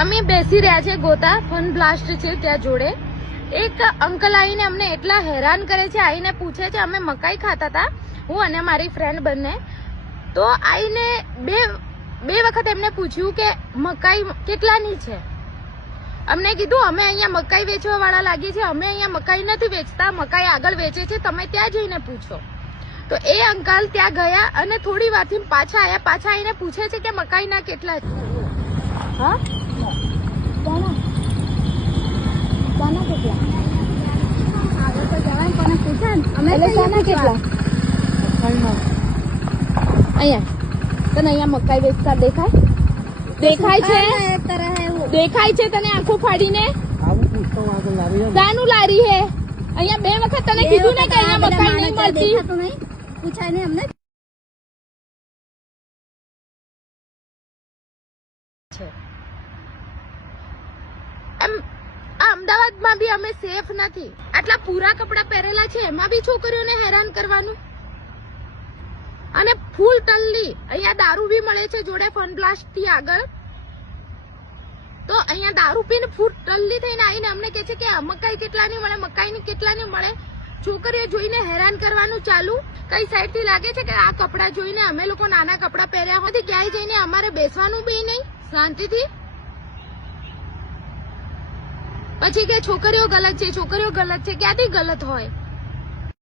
અમે બેસી રહ્યા છે ગોતા ફન બ્લાસ્ટ છે ત્યાં જોડે. એક અંકલ આવીને અમને એટલા હેરાન કરે છે, આવીને પૂછે છે, અમે મકાઈ ખાતા હતા હું અને મારી ફ્રેન્ડ બંને, તો આવીને બે વખત એમને પૂછ્યું કે મકાઈ કેટલાની છે. અમને કીધું અમે અહીંયા મકાઈ વેચવા વાળા લાગીએ છીએ, અમે અહીંયા મકાઈ નથી વેચતા, મકાઈ આગળ વેચે છે, તમે ત્યાં જઈને પૂછો. તો એ અંકલ ત્યાં ગયા અને થોડી વારથી પાછા આવ્યા, પાછા આવીને પૂછે છે કે મકાઈના કેટલા છે. હા કેટલા આગળ તો જવાય કોને પૂછે અમે કેટલા અહીંયા તને અહીંયા મકાઈ વેચતા દેખાય છે તને આંખો ફાડીને શાનું લારી હે અહીંયા 2 વખત તને કીધું ને કે અહીંયા મકાઈ નહીં મળતી પૂછાય ને અમને અમદાવાદમાં બી અમે સેફ નથી. આટલા પૂરા કપડા પહેરેલા છે એમાં બી છોકરીઓને હેરાન કરવાનું. અને ફૂલ ટલ્લી અહીંયા દારૂ બી મળે છે જોડે ફન બ્લાસ્ટ થી આગળ. તો અહીંયા દારૂ પીને ફૂલ ટલ્લી થઈને આવીને અમને કહે છે કે મકાઈ કેટલાની મળે, મકાઈની કેટલાની મળે. છોકરીઓ જોઈને હેરાન કરવાનું ચાલુ. કઈ સાઈડ થી લાગે છે કે આ કપડા જોઈને અમે લોકો નાના કપડા પહેર્યા હોય ક્યાંય જઈને અમારે બેસવાનું બી નહીં શાંતિથી. પછી કે છોકરીઓ ગલત છે, છોકરીઓ ગલત છે. ક્યાંથી ગલત હોય?